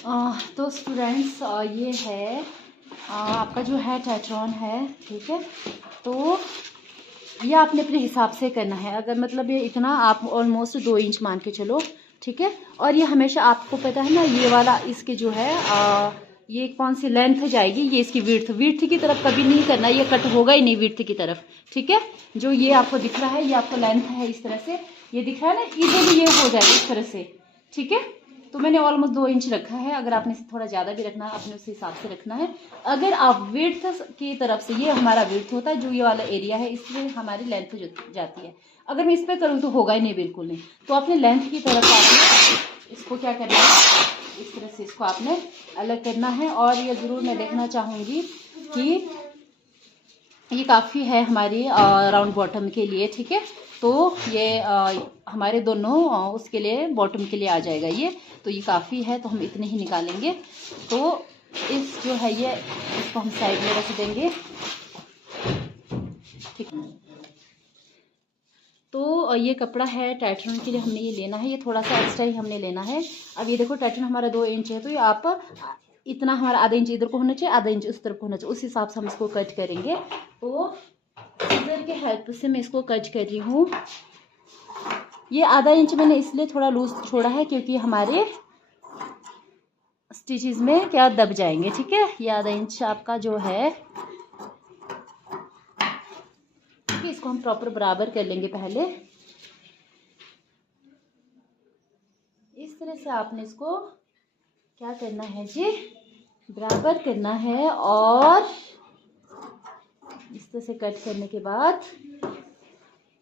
तो स्टूडेंट्स ये है आपका जो है टेट्रॉन है, ठीक है। तो ये आपने अपने हिसाब से करना है। अगर मतलब ये इतना आप ऑलमोस्ट 2 इंच मान के चलो, ठीक है। और ये हमेशा आपको पता है ना, ये वाला इसके जो है ये कौन सी लेंथ जाएगी, ये इसकी विड्थ की तरफ कभी नहीं करना, ये कट होगा ही नहीं विड्थ की तरफ, ठीक है। जो ये आपको दिख रहा है ये आपको लेंथ है, इस तरह से ये दिख रहा है ना, इधर ये हो जाएगा इस तरह से, ठीक है। तो मैंने ऑलमोस्ट 2 इंच रखा है। अगर आपने थोड़ा ज़्यादा भी रखना है अपने उस हिसाब से रखना है। अगर आप विड्थ की तरफ से, ये हमारा विड्थ होता है जो ये वाला एरिया है, इसमें हमारी लेंथ जाती है। अगर मैं इस पर करूँ तो होगा ही नहीं, बिल्कुल नहीं। तो अपने लेंथ की तरफ आपने इसको क्या करना है, इस तरह से इसको आपने अलग करना है। और ये ज़रूर मैं देखना चाहूँगी कि ये काफ़ी है हमारी राउंड बॉटम के लिए, ठीक है। तो ये हमारे दोनों उसके लिए बॉटम के लिए आ जाएगा ये। तो ये काफ़ी है, तो हम इतने ही निकालेंगे। तो इस जो है ये इसको हम साइड में रख देंगे, ठीक। तो ये कपड़ा है टेट्रॉन के लिए, हमने ये लेना है, ये थोड़ा सा एक्स्ट्रा ही हमने लेना है। अब ये देखो टेट्रॉन हमारा 2 इंच है, तो ये आप इतना हमारा आधा इंच इधर को होना चाहिए, आधा इंच उस तरफ को होना चाहिए, उस हिसाब से हम इसको कट करेंगे। तो सीजर के हेल्प से मैं इसको कट कर रही हूँ। ये आधा इंच मैंने इसलिए थोड़ा लूज छोड़ा है क्योंकि हमारे स्टिचेस में क्या दब जाएंगे, ठीक है। ये आधा इंच आपका जो है, इसको हम प्रॉपर बराबर कर लेंगे पहले। इस तरह से आपने इसको क्या करना है जी, बराबर करना है। और इस तरह से कट करने के बाद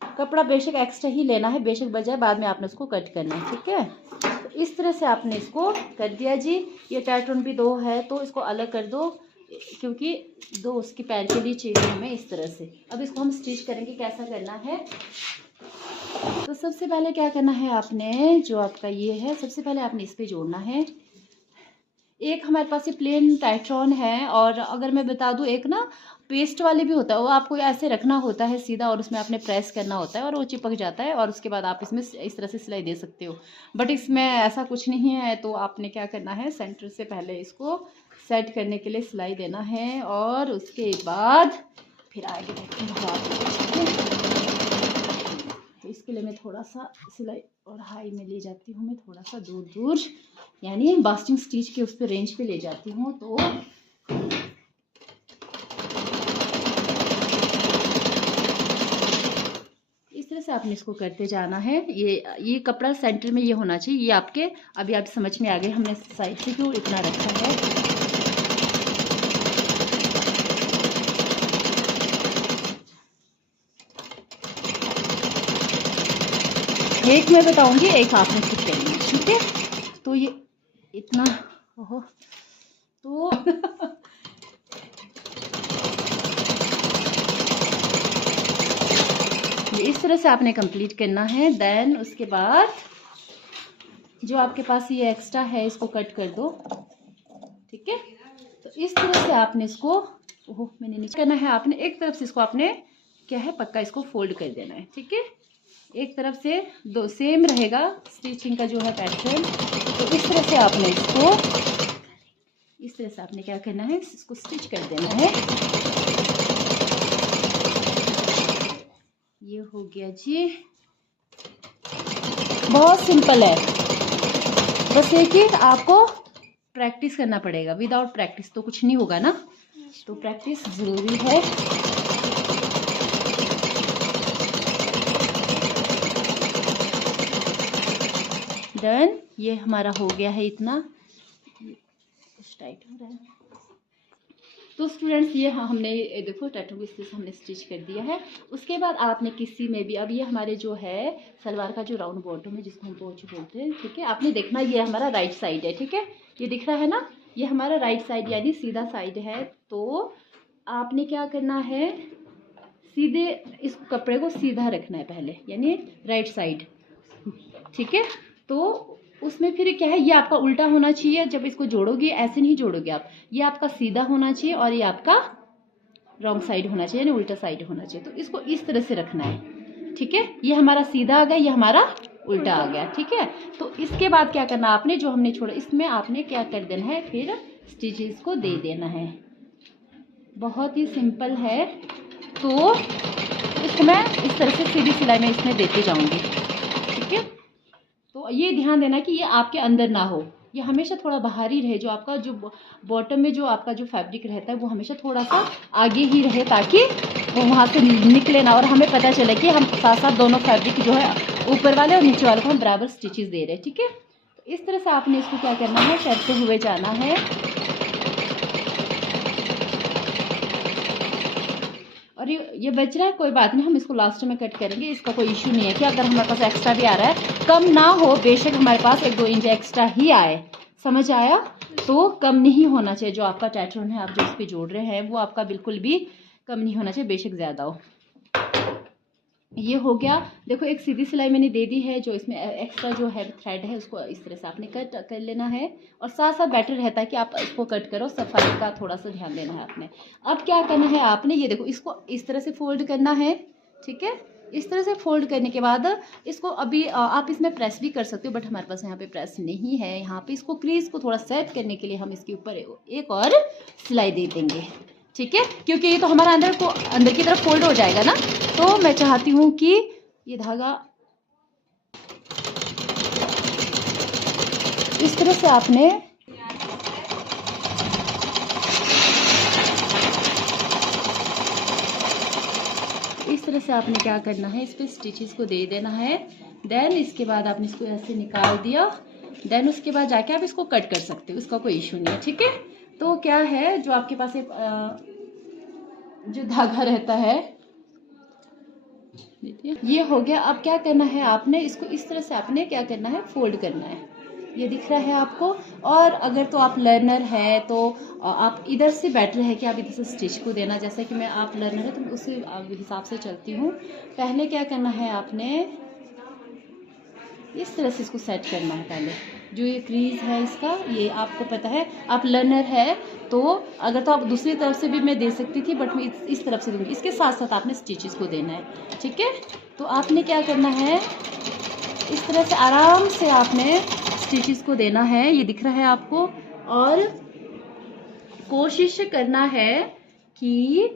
कपड़ा बेशक एक्स्ट्रा ही लेना है, बेशक बजाय बाद में आपने उसको कट करना है, ठीक है। तो इस तरह से आपने इसको कर दिया जी। ये टेट्रॉन भी 2 है तो इसको अलग कर दो, क्योंकि 2 उसकी पैर के लिए चाहिए हमें, इस तरह से। अब इसको हम स्टिच करेंगे, कैसा करना है। तो सबसे पहले क्या करना है आपने, जो आपका ये है सबसे पहले आपने इस पे जोड़ना है। एक हमारे पास ये प्लेन टेट्रॉन है, और अगर मैं बता दूं एक ना पेस्ट वाले भी होता है, वो आपको ऐसे रखना होता है सीधा, और उसमें आपने प्रेस करना होता है और वो चिपक जाता है, और उसके बाद आप इसमें इस तरह से सिलाई दे सकते हो। बट इसमें ऐसा कुछ नहीं है। तो आपने क्या करना है, सेंटर से पहले इसको सेट करने के लिए सिलाई देना है, और उसके बाद फिर आगे देखेंगे। तो इसके लिए मैं थोड़ा सा सिलाई और हाई में ले जाती हूँ, मैं थोड़ा सा दूर दूर, यानी बास्टिंग स्टिच के उस पर रेंज पे ले जाती हूँ। तो इस तरह से आपने इसको करते जाना है। ये कपड़ा सेंटर में ये होना चाहिए। ये आपके अभी आप समझ में आ गए हमने साइड से क्यों इतना रखा है। एक मैं बताऊंगी, एक आपने खुद करेंगे, ठीक है। तो ये इतना ओहो, तो इस तरह से आपने कंप्लीट करना है। देन उसके बाद जो आपके पास ये एक्स्ट्रा है इसको कट कर दो, ठीक है। तो इस तरह से आपने इसको, ओहो मैंने नीचे करना है, आपने एक तरफ से इसको आपने क्या है पक्का इसको फोल्ड कर देना है, ठीक है। एक तरफ से 2 सेम रहेगा स्टिचिंग का जो है पैटर्न। तो इस तरह से आपने इसको, इस तरह से आपने क्या करना है, इसको स्टिच कर देना है। ये हो गया जी, बहुत सिंपल है। बस एक ही आपको प्रैक्टिस करना पड़ेगा, विदाउट प्रैक्टिस तो कुछ नहीं होगा ना, तो प्रैक्टिस ज़रूरी है। डन, ये हमारा हो गया है इतना, कुछ टाइट हो रहा है। तो स्टूडेंट्स ये हमने देखो टैटू को इस तरह से हमने स्टिच कर दिया है। उसके बाद आपने किसी में भी, अब ये हमारे जो है सलवार का जो राउंड बॉटम है जिसको हम पोंच बोलते हैं, ठीक है। आपने देखना ये हमारा राइट साइड है, ठीक है। ये दिख रहा है ना, ये हमारा राइट साइड यानी सीधा साइड है। तो आपने क्या करना है, सीधे इस कपड़े को सीधा रखना है पहले, यानी राइट साइड, ठीक है। तो उसमें फिर क्या है, ये आपका उल्टा होना चाहिए। जब इसको जोड़ोगे ऐसे नहीं जोड़ोगे आप, ये आपका सीधा होना चाहिए और ये आपका रॉन्ग साइड होना चाहिए, यानी उल्टा साइड होना चाहिए। तो इसको इस तरह से रखना है, ठीक है। ये हमारा सीधा आ गया, ये हमारा उल्टा आ गया, ठीक है। तो इसके बाद क्या करना आपने, जो हमने छोड़ा इसमें आपने क्या कर देना है, फिर स्टिचेस को दे देना है। बहुत ही सिंपल है। तो इसको मैं इस तरह से सीधी सिलाई में इसमें देती जाऊंगी, ठीक है। तो ये ध्यान देना कि ये आपके अंदर ना हो, ये हमेशा थोड़ा बाहर ही रहे। जो आपका जो बॉटम में जो आपका जो फैब्रिक रहता है वो हमेशा थोड़ा सा आगे ही रहे, ताकि वो वहाँ से निकले ना, और हमें पता चले कि हम साथ साथ दोनों फैब्रिक जो है ऊपर वाले और नीचे वाले को हम बराबर स्टिचेस दे रहे हैं, ठीक है। तो इस तरह से आपने इसको क्या करना है, करते हुए जाना है। और ये बच रहा है, कोई बात नहीं, हम इसको लास्ट में कट करेंगे, इसका कोई इशू नहीं है कि अगर हमारे पास एक्स्ट्रा भी आ रहा है, कम ना हो, बेशक हमारे पास 1-2 इंच एक्स्ट्रा ही आए, समझ आया। तो कम नहीं होना चाहिए, जो आपका टैटर्न है आप जो इस पे जोड़ रहे हैं वो आपका बिल्कुल भी कम नहीं होना चाहिए, बेशक ज़्यादा हो। ये हो गया। देखो एक सीधी सिलाई मैंने दे दी है, जो इसमें एक्स्ट्रा जो है थ्रेड है उसको इस तरह से आपने कट कर लेना है, और साथ साथ बेटर रहता है कि आप इसको कट करो, सफाई का थोड़ा सा ध्यान देना है आपने। अब क्या करना है आपने, ये देखो इसको इस तरह से फोल्ड करना है, ठीक है। इस तरह से फोल्ड करने के बाद इसको अभी आप इसमें प्रेस भी कर सकते हो, बट हमारे पास यहाँ पे प्रेस नहीं है। यहाँ पे इसको क्रीज को थोड़ा सेट करने के लिए हम इसके ऊपर एक और सिलाई दे देंगे, ठीक है, क्योंकि ये तो हमारा अंदर की तरफ फोल्ड हो जाएगा ना। तो मैं चाहती हूँ कि ये धागा इस तरह से आपने क्या करना है, इस पे स्टिचेस को दे देना है। देन इसके बाद आपने इसको ऐसे निकाल दिया, देन उसके बाद जाके आप इसको कट कर सकते हो, इसका कोई इशू नहीं है, ठीक है। तो क्या है, जो आपके पास एक जो धागा रहता है, ये हो गया। अब क्या करना है आपने, इसको इस तरह से आपने क्या करना है, फोल्ड करना है। ये दिख रहा है आपको। और अगर तो आप लर्नर है तो आप इधर से बेटर है कि आप इधर से स्टिच को देना, जैसा कि मैं आप लर्नर है तो मैं उसी हिसाब से चलती हूँ। पहले क्या करना है आपने, इस तरह से इसको सेट करना है। पहले जो ये क्रीज है इसका, ये आपको पता है, आप लर्नर है तो अगर तो आप दूसरी तरफ से भी मैं दे सकती थी, बट मैं इस तरफ से दूंगी। इसके साथ साथ आपने स्टिचेस को देना है, ठीक है। तो आपने क्या करना है, इस तरह से आराम से आपने स्टिचेस को देना है, ये दिख रहा है आपको। और कोशिश करना है कि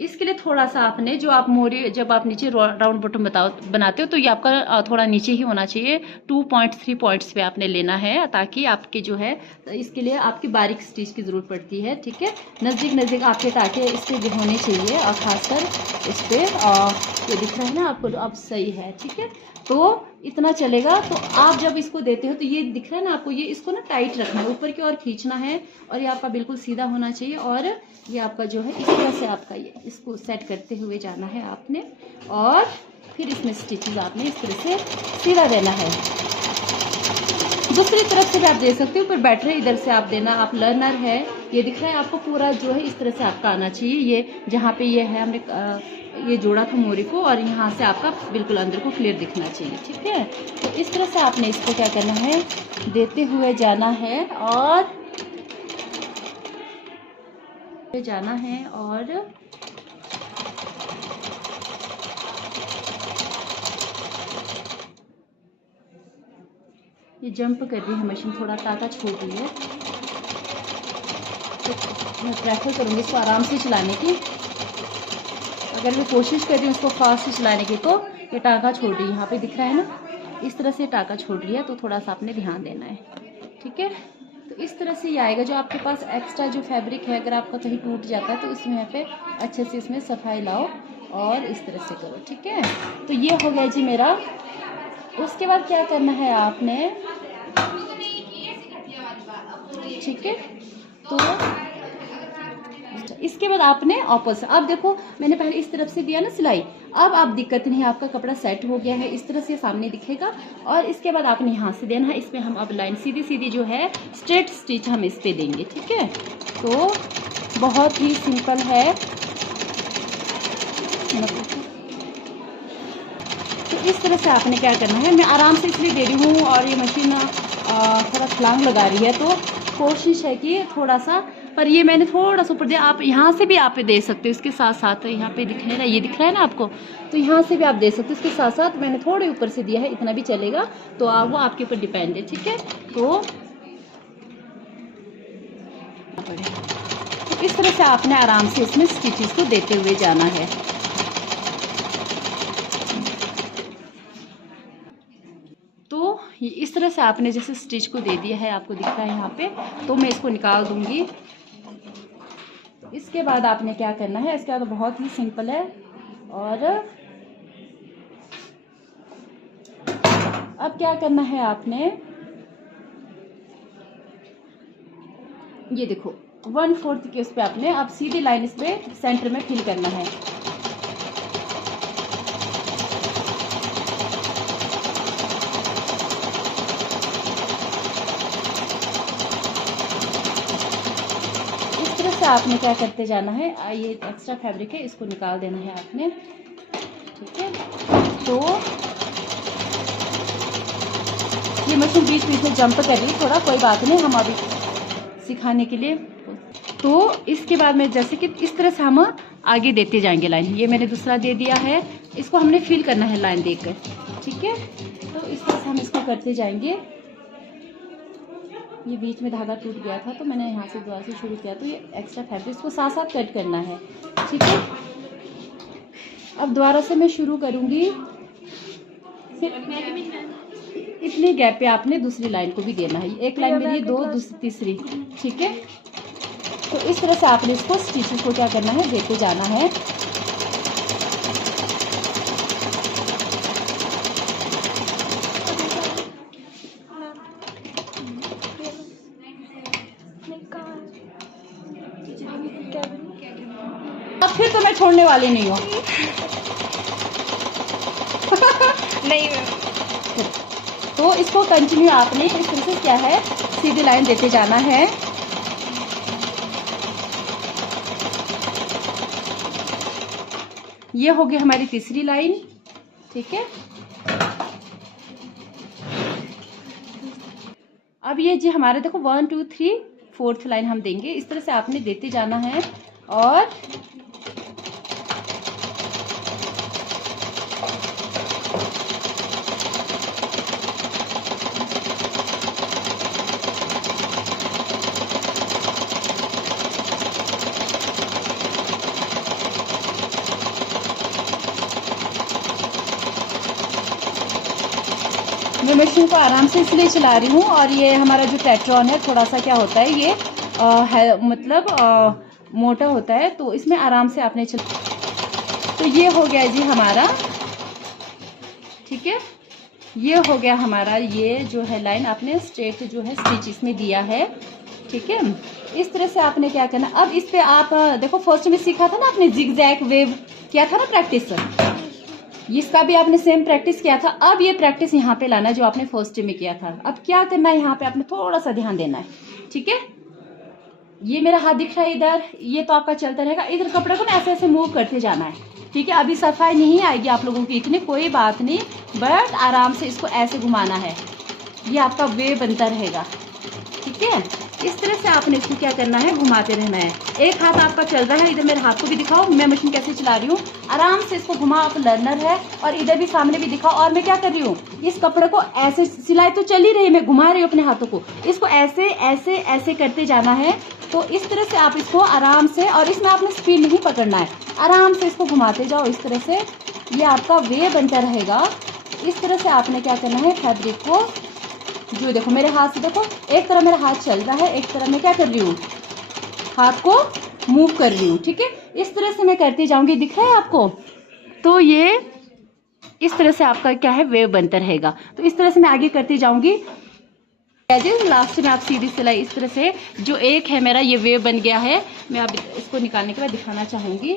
इसके लिए थोड़ा सा आपने जो आप मोरी, जब आप नीचे राउंड बॉटम बनाते हो तो ये आपका थोड़ा नीचे ही होना चाहिए। 2.3 पॉइंट्स पे आपने लेना है, ताकि आपके जो है, इसके लिए आपकी बारीक स्टिच की ज़रूरत पड़ती है, ठीक है। नज़दीक आपके टाके इस पर होने चाहिए, और ख़ासकर इस पर ये दिख रहा है ना आपको, अब सही है, ठीक है। तो इतना चलेगा। तो आप जब इसको देते हो तो ये दिख रहा है ना आपको, ये इसको ना टाइट रखना है, ऊपर की ओर खींचना है, और ये आपका बिल्कुल सीधा होना चाहिए। और ये आपका जो है इस तरह से आपका ये इसको सेट करते हुए जाना है आपने, और फिर इसमें स्टिचेस आपने इस तरह से सीधा देना है। दूसरी तरफ से भी आप दे सकते हो, पर बेटर है इधर से आप देना। आप लर्नर है, ये दिख रहा है आपको, पूरा जो है इस तरह से आपका आना चाहिए। ये जहाँ पे ये है हमने ये जोड़ा था मोरी को, और यहाँ से आपका बिल्कुल अंदर को क्लियर दिखना चाहिए, ठीक है। तो इस तरह से आपने इसको क्या करना है, देते हुए जाना है, और ये जंप कर रही है मशीन, थोड़ा टाका छोड़ रही है, तो मैं प्रेफर करूँगी इसको आराम से चलाने की। अगर मैं कोशिश कर रही हूँ इसको फास्ट चलाने की, तो ये टाका छोड़ रही है, यहाँ पे दिख रहा है ना, इस तरह से टाका छोड़ रही है, तो थोड़ा सा आपने ध्यान देना है, ठीक है। तो इस तरह से ये आएगा। जो आपके पास एक्स्ट्रा जो फैब्रिक है, अगर आपका कहीं टूट जाता है तो इसमें पे अच्छे से इसमें सफाई लाओ और इस तरह से करो, ठीक है। तो ये हो गया जी मेरा। उसके बाद क्या करना है आपने, ठीक है। तो इसके बाद आपने ऑपोजिट, अब देखो मैंने पहले इस तरफ से दिया ना सिलाई, अब आप दिक्कत नहीं, आपका कपड़ा सेट हो गया है, इस तरह से सामने दिखेगा। और इसके बाद आपने यहाँ से देना है, इसमें हम अब लाइन सीधी सीधी जो है स्ट्रेट स्टिच हम इस पे देंगे, ठीक है। तो बहुत ही सिंपल है। तो इस तरह से आपने क्या करना है, मैं आराम से इसलिए दे रही हूँ, और ये मशीन थोड़ा छलांग लगा रही है, तो कोशिश है कि थोड़ा सा पर ये मैंने थोड़ा सा ऊपर दिया। आप यहाँ से भी आप दे सकते हो, इसके साथ साथ यहाँ पे दिखने ना, ये दिख रहा है ना आपको, तो यहाँ से भी आप दे सकते हो। इसके साथ साथ मैंने थोड़े ऊपर से दिया है, इतना भी चलेगा, तो वो आपके ऊपर डिपेंड है। ठीक है, तो इस तरह से आपने आराम से इसमें स्टिचेस को देते हुए जाना है। तो इस तरह से आपने जैसे स्टिच को दे दिया है, आपको दिख रहा है यहाँ पे, तो मैं इसको निकाल दूंगी। इसके बाद आपने क्या करना है, इसके बाद बहुत ही सिंपल है। और अब क्या करना है आपने, ये देखो 1/4 के उस पे आपने अब सीधी लाइन इस पे सेंटर में फिल करना है। इस तरह से आपने क्या करते जाना है, ये एक्स्ट्रा फैब्रिक है, इसको निकाल देना है आपने। ठीक है, तो ये मशीन बीच बीच में जंप कर रही है थोड़ा, कोई बात नहीं, हम अभी सिखाने के लिए। तो इसके बाद में जैसे कि इस तरह से हम आगे देते जाएंगे लाइन। ये मैंने दूसरा दे दिया है, इसको हमने फिल करना है लाइन देकर। ठीक है, तो इस तरह से हम इसको करते जाएंगे। ये बीच में धागा टूट गया था, तो मैंने यहाँ से दोबारा से शुरू किया, तो ये एक्स्ट्रा फैब्रिक इसको साथ साथ कट करना है। ठीक है, अब दोबारा से मैं शुरू करूँगी, फिर इतनी गैप पे आपने दूसरी लाइन को भी देना है। एक लाइन मेरी, दो, दूसरी, तीसरी। ठीक है, तो इस तरह से आपने इसको स्टिचेस को क्या करना है, देते जाना है। अब फिर तो मैं छोड़ने वाली नहीं हूँ। नहीं, तो इसको कंटिन्यू आपने इस तरह से क्या है, सीधी लाइन देते जाना है। ये हो गई हमारी तीसरी लाइन। ठीक है, अब ये जी हमारे देखो 1 2 3 4th लाइन हम देंगे। इस तरह से आपने देते जाना है। और मैं मशीन को आराम से इसलिए चला रही हूँ। और ये हमारा जो टेट्रॉन है थोड़ा सा क्या होता है, ये मतलब मोटा होता है, तो इसमें आराम से आपने तो ये हो गया जी हमारा। ठीक है, ये हो गया हमारा, ये जो है लाइन आपने स्ट्रेट जो है स्टिच इसमें दिया है। ठीक है, इस तरह से आपने क्या करना, अब इस पे आप देखो फर्स्ट में सीखा था ना आपने, जिगजैग वेव किया था ना प्रैक्टिस, इसका भी आपने सेम प्रैक्टिस किया था। अब ये प्रैक्टिस यहाँ पे लाना जो आपने फर्स्ट में किया था। अब क्या करना है, यहाँ पे आपने थोड़ा सा ध्यान देना है। ठीक है, ये मेरा हाथ दिख रहा है इधर, ये तो आपका चलता रहेगा। इधर कपड़े को ना ऐसे ऐसे मूव करते जाना है। ठीक है, अभी सफाई नहीं आएगी आप लोगों की इतनी, कोई बात नहीं, बट आराम से इसको ऐसे घुमाना है, ये आपका वे बनता रहेगा। ठीक है, इस तरह से आपने इसको क्या करना है, घुमाते रहना है। एक हाथ आपका चल रहा है, इधर मेरे हाथ को भी दिखाओ, मैं मशीन कैसे चला रही हूँ। आराम से इसको घुमा, आप लर्नर है, और इधर भी सामने भी दिखाओ। और मैं क्या कर रही हूँ, इस कपड़े को ऐसे, सिलाई तो चल ही रही है, मैं घुमा रही हूँ अपने हाथों को, इसको ऐसे ऐसे ऐसे करते जाना है। तो इस तरह से आप इसको आराम से, और इसमें आपने स्पीड नहीं पकड़ना है, आराम से इसको घुमाते जाओ। इस तरह से ये आपका वे बनता रहेगा। इस तरह से आपने क्या करना है, फैब्रिक को, जो देखो मेरे हाथ से देखो, एक तरह मेरा हाथ चल रहा है, एक तरह मैं क्या कर रही हूँ, हाथ को मूव कर रही हूँ। ठीक है, इस तरह से मैं करती जाऊंगी, दिख रहा है आपको। तो ये इस तरह से आपका क्या है, वेव बनता रहेगा। तो इस तरह से मैं आगे करती जाऊंगी। लास्ट में आप सीधी सिलाई इस तरह से, जो एक है मेरा ये वेव बन गया है, मैं अब इसको निकालने के बाद दिखाना चाहूंगी।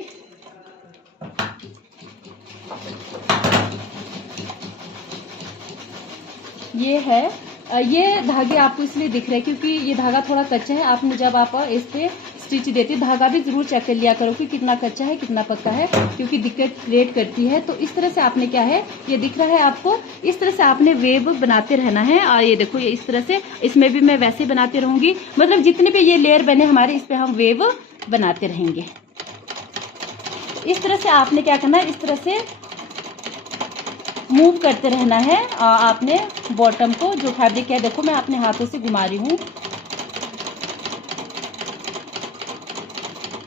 ये है ये धागे आपको इसलिए दिख रहे हैं क्योंकि ये धागा थोड़ा कच्चा है। आपने जब आप इस पे स्टिच देते धागा भी जरूर चेक कर लिया करो कि कितना कच्चा है कितना पक्का है, क्योंकि दिक्कत क्रिएट करती है। तो इस तरह से आपने क्या है, ये दिख रहा है आपको, इस तरह से आपने वेव बनाते रहना है। और ये देखो ये इस तरह से, इसमें भी मैं वैसे बनाते रहूंगी, मतलब जितने पे ये लेयर बने हमारे इस पे हम वेव बनाते रहेंगे। इस तरह से आपने क्या करना है, इस तरह से मूव करते रहना है। आपने बॉटम को जो फैब्रिक है, देखो मैं अपने हाथों से घुमा रही हूँ,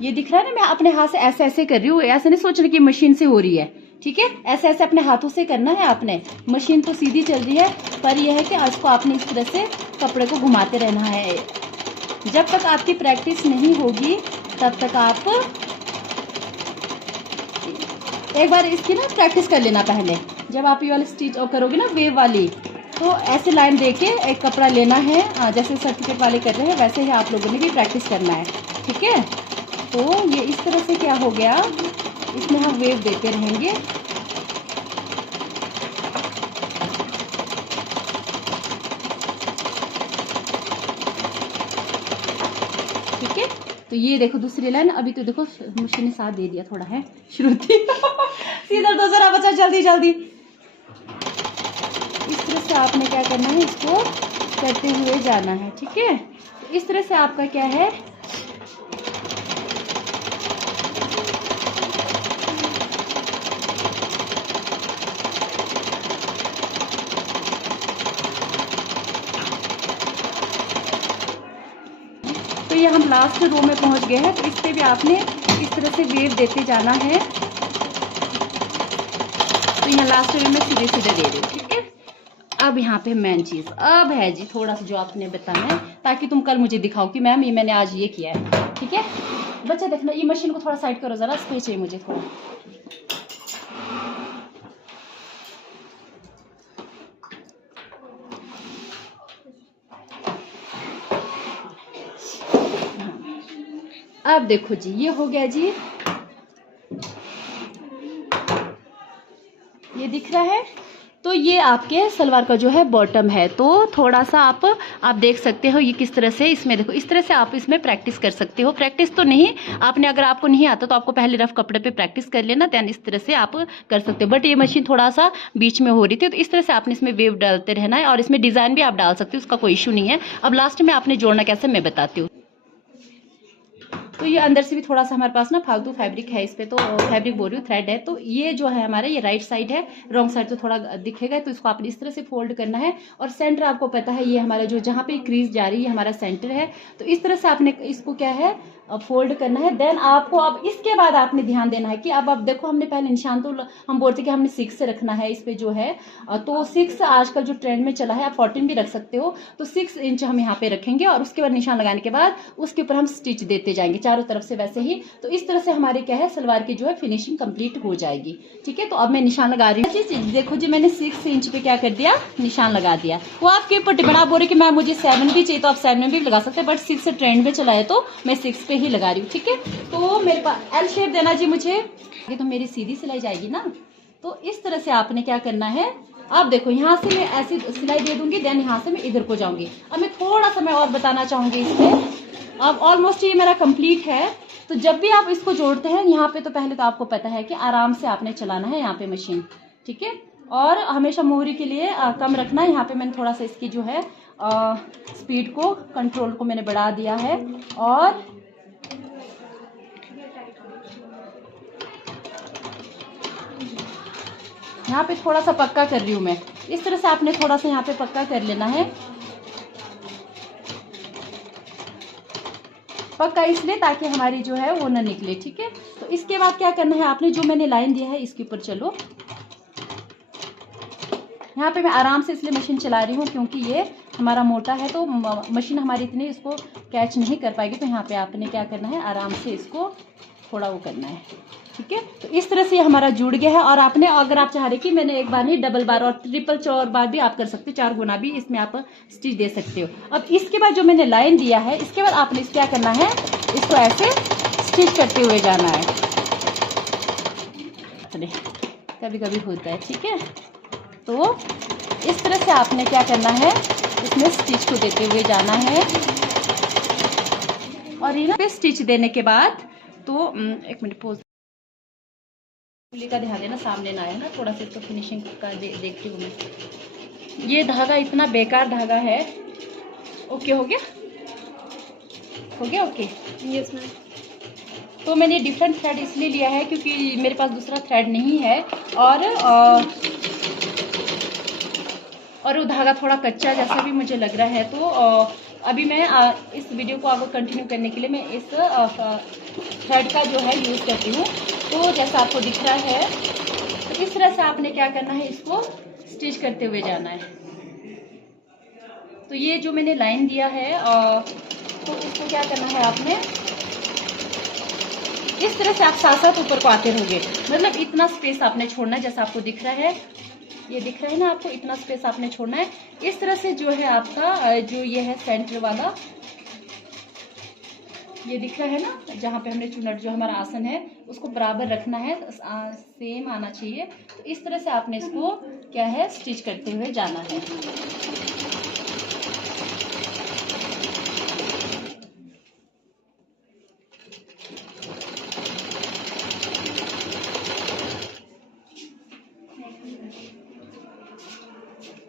ये दिख रहा है ना, मैं अपने हाथ से ऐसे ऐसे कर रही हूँ। ऐसे नहीं सोचना कि मशीन से हो रही है, ठीक है। ऐसे ऐसे अपने हाथों से करना है आपने। मशीन तो सीधी चल रही है, पर यह है कि इसको आपने इस तरह से कपड़े को घुमाते रहना है। जब तक आपकी प्रैक्टिस नहीं होगी तब तक आप एक बार इसकी ना प्रैक्टिस कर लेना पहले। जब आप ये वाली स्टिच करोगे ना वेव वाली, तो ऐसे लाइन देके एक कपड़ा लेना है, जैसे सर्टिफिकेट वाले कर रहे हैं वैसे ही आप लोगों ने भी प्रैक्टिस करना है, ठीक है। तो ये इस तरह से क्या हो गया, इसमें हम वेव देते रहेंगे। ठीक है, तो ये देखो दूसरी लाइन। अभी तो देखो मशीन ने साथ दे दिया थोड़ा है, श्रुति सीधा दो जरा बच्चा, जल्दी जल्दी। इस तरह से आपने क्या करना है, इसको करते हुए जाना है, ठीक है। तो इस तरह से आपका क्या है, तो ये हम लास्ट रो में पहुंच गए हैं। तो इस पे भी आपने इस तरह से वेव देते जाना है। तो यहाँ लास्ट रो में सीधे सीधे दे रही हूँ, ठीक है। अब यहाँ पे मेन चीज अब है जी, थोड़ा सा जो आपने बताना है, ताकि तुम कल मुझे दिखाओ कि मैम ये मैंने आज ये किया है, ठीक है। बच्चा देखना, ये मशीन को थोड़ा साइड करो जरा, स्पेस चाहिए मुझे थोड़ा। अब देखो जी, ये हो गया जी, ये दिख रहा है। तो ये आपके सलवार का जो है बॉटम है। तो थोड़ा सा आप देख सकते हो ये किस तरह से, इसमें देखो इस तरह से आप इसमें प्रैक्टिस कर सकते हो। प्रैक्टिस तो नहीं आपने, अगर आपको नहीं आता तो आपको पहले रफ कपड़े पे प्रैक्टिस कर लेना, देन इस तरह से आप कर सकते हो। बट ये मशीन थोड़ा सा बीच में हो रही थी, तो इस तरह से आपने इसमें वेव डालते रहना है। और इसमें डिजाइन भी आप डाल सकते हो, उसका कोई इशू नहीं है। अब लास्ट में आपने जोड़ना कैसे मैं बताती हूँ। तो ये अंदर से भी थोड़ा सा हमारे पास ना फालतू फैब्रिक है इस पे, तो फैब्रिक बोल रही हूँ, थ्रेड है। तो ये जो है हमारा, ये राइट साइड है, रॉन्ग साइड तो थोड़ा दिखेगा। तो इसको आपने इस तरह से फोल्ड करना है। और सेंटर आपको पता है, ये हमारा जो जहाँ पे क्रीज जा रही है हमारा सेंटर है। तो इस तरह से आपने इसको क्या है फोल्ड करना है। देन आपको अब इसके बाद आपने ध्यान देना है कि अब देखो हमने पहले निशान तो हम बोलते कि हमने 6 से रखना है इस पे जो है। तो 6 आजकल जो ट्रेंड में चला है, आप 14 भी रख सकते हो। तो 6 इंच हम यहाँ पे रखेंगे और उसके बाद निशान लगाने के बाद उसके ऊपर हम स्टिच देते जाएंगे चारों तरफ से वैसे ही। तो इस तरह से हमारे क्या है, सलवार की जो है फिनिशिंग कंप्लीट हो जाएगी, ठीक है। तो अब मैं निशान लगा रही हूँ। देखो जी, मैंने 6 इंच पे क्या कर दिया, निशान लगा दिया। वो आपके ऊपर डिपेंड, आप बोल रहे कि मैम मुझे 7 भी चाहिए तो आप 7 में भी लगा सकते हैं, बट 6 ट्रेंड में चला है तो मैं 6 पे ही लगा रही हूँ, ठीक है। तो मेरे पास एल शेप देना जी मुझे, ये तो मेरी सीधी सिलाई जाएगी ना। तो इस तरह से आपने क्या करना है, अब देखो यहाँ से मैं ऐसी सिलाई दे दूंगी, देन यहाँ से मैं इधर को जाऊंगी। अब मैं थोड़ा सा मैं और बताना चाहूंगी इसमें। अब ऑलमोस्ट ये मेरा कंप्लीट है। तो जब भी आप इसको जोड़ते हैं यहाँ पे, तो पहले तो आपको पता है कि आराम से आपने चलाना है यहाँ पे मशीन, ठीक है। और हमेशा मोहरी के लिए कम रखना है। यहाँ पे मैंने थोड़ा सा इसकी जो है स्पीड को, कंट्रोल को मैंने बढ़ा दिया है। और यहाँ पे थोड़ा सा पक्का कर रही हूँ मैं। इस तरह से आपने थोड़ा सा यहाँ पे पक्का कर लेना है। पक्का इसलिए ताकि हमारी जो है वो ना निकले, ठीक है। तो इसके बाद क्या करना है, आपने जो मैंने लाइन दिया है इसके ऊपर चलो। यहाँ पे मैं आराम से इसलिए मशीन चला रही हूँ क्योंकि ये हमारा मोटा है, तो मशीन हमारी इतनी इसको कैच नहीं कर पाएगी। तो यहाँ पे आपने क्या करना है, आराम से इसको थोड़ा वो करना है, ठीक है। तो इस तरह से हमारा जुड़ गया है। और आपने, अगर आप चाह रहे कि मैंने एक बार नहीं डबल बार और ट्रिपल 4 बार भी आप कर सकते हो, 4 गुना भी इसमें आप स्टिच दे सकते हो। अब इसके बाद जो मैंने लाइन दिया है, इसके बाद आपने क्या करना है, इसको ऐसे स्टिच करते हुए जाना है। कभी कभी होता है, ठीक है। तो इस तरह से आपने क्या करना है, इसमें स्टिच को देते हुए जाना है। और ये ना पे स्टिच देने के बाद तो एक मिनट पोज का ध्यान देना, सामने ना आए ना, थोड़ा सा इसको फिनिशिंग का देखती हूँ मैं। ये धागा इतना बेकार धागा है। ओके हो गया, हो गया ओके। Yes ma'am. तो मैंने डिफरेंट थ्रेड इसलिए लिया है क्योंकि मेरे पास दूसरा थ्रेड नहीं है और वो धागा थोड़ा कच्चा जैसा भी मुझे लग रहा है। तो अभी मैं इस वीडियो को आगे कंटिन्यू करने के लिए मैं इस थ्रेड का जो है यूज़ करती हूँ। तो जैसा आपको दिख रहा है, तो इस तरह से आपने क्या करना है, इसको स्टिच करते हुए जाना है। तो ये जो मैंने लाइन दिया है तो इसको क्या करना है, आपने इस तरह से आप साथ साथ ऊपर को आते रहोगे। मतलब इतना स्पेस आपने छोड़ना है, जैसा आपको दिख रहा है, ये दिख रहा है ना आपको, इतना स्पेस आपने छोड़ना है। इस तरह से जो है आपका जो ये है सेंटर वाला, ये दिख रहा है ना, जहाँ पे हमने चुनट जो हमारा आसन है उसको बराबर रखना है, सेम आना चाहिए। तो इस तरह से आपने इसको क्या है, स्टिच करते हुए जाना है।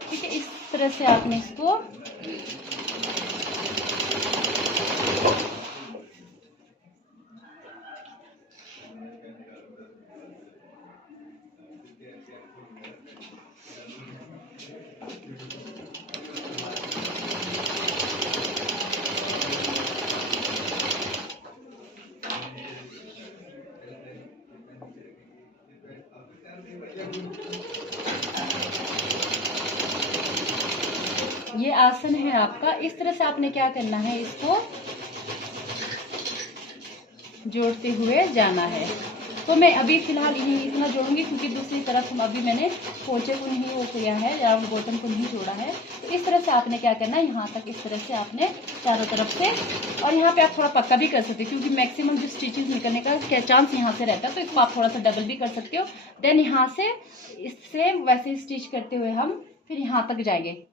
ठीक है, इस तरह से आपने इसको ये आसन है आपका। इस तरह से आपने क्या करना है, इसको जोड़ते हुए जाना है। तो मैं अभी फिलहाल यही इतना जोड़ूंगी क्योंकि दूसरी तरफ हम अभी मैंने पोंचे को नहीं वो किया है या बॉटम को नहीं जोड़ा है। तो इस तरह से आपने क्या करना है, यहाँ तक इस तरह से आपने चारों तरफ से, और यहाँ पे आप थोड़ा पक्का भी कर सकते हो क्योंकि मैक्सिमम जो स्टिचेस निकलने का चांस यहाँ से रहता है, तो इसको आप थोड़ा सा डबल भी कर सकते हो। देन यहाँ से इससे वैसे स्टिच करते हुए हम फिर यहाँ तक जाएंगे।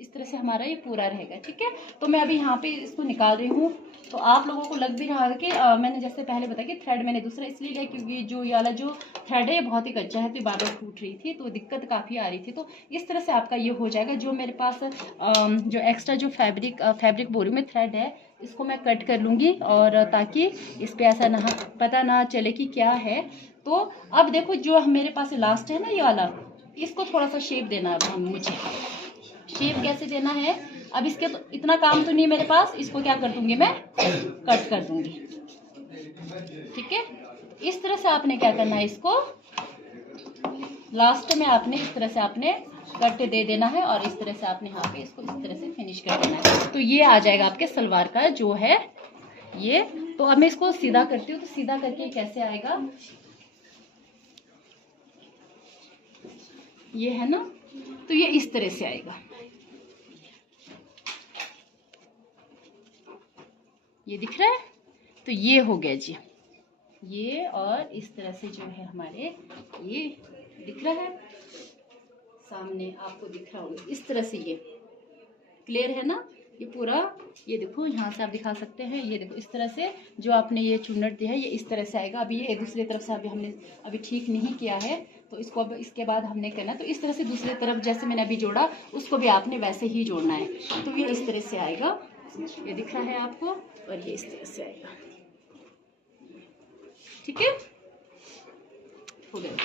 इस तरह से हमारा ये पूरा रहेगा। ठीक है, तो मैं अभी यहाँ पे इसको निकाल रही हूँ। तो आप लोगों को लग भी रहा है कि मैंने जैसे पहले बताया कि थ्रेड मैंने दूसरा इसलिए लिया क्योंकि जो ये वाला जो थ्रेड है बहुत ही कच्चा है, तो बार बार टूट रही थी, तो दिक्कत काफ़ी आ रही थी। तो इस तरह से आपका ये हो जाएगा। जो मेरे पास जो एक्स्ट्रा जो फैब्रिक बोरी में थ्रेड है, इसको मैं कट कर लूँगी और ताकि इस पर ऐसा ना पता ना चले कि क्या है। तो अब देखो जो मेरे पास लास्ट है ना ये वाला, इसको थोड़ा सा शेप देना है मुझे। शेप कैसे देना है, अब इसके तो इतना काम तो नहीं मेरे पास, इसको क्या कर दूंगी मैं, कट कर दूंगी। ठीक है, इस तरह से आपने क्या करना है, इसको लास्ट में आपने इस तरह से आपने कट दे देना है और इस तरह से आपने यहाँ पे इसको इस तरह से फिनिश कर देना है। तो ये आ जाएगा आपके सलवार का जो है ये। तो अब मैं इसको सीधा करती हूँ। तो सीधा करके कैसे आएगा, ये है ना, तो ये इस तरह से आएगा। ये दिख रहा है, तो ये हो गया जी ये। और इस तरह से जो है हमारे ये दिख रहा है, सामने आपको दिख रहा होगा इस तरह से। ये क्लियर है ना, ये पूरा, ये देखो यहाँ से आप दिखा सकते हैं। ये देखो इस तरह से जो आपने ये चुन्नट दिया है ये इस तरह से आएगा। अभी ये दूसरी तरफ से अभी हमने अभी ठीक नहीं किया है, तो इसको अब इसके बाद हमने करना है। तो इस तरह से दूसरी तरफ जैसे मैंने अभी जोड़ा उसको भी आपने वैसे ही जोड़ना है। तो ये इस तरह से आएगा, ये दिख रहा है आपको, और ये इस तरह से आएगा। ठीक है, हो गया।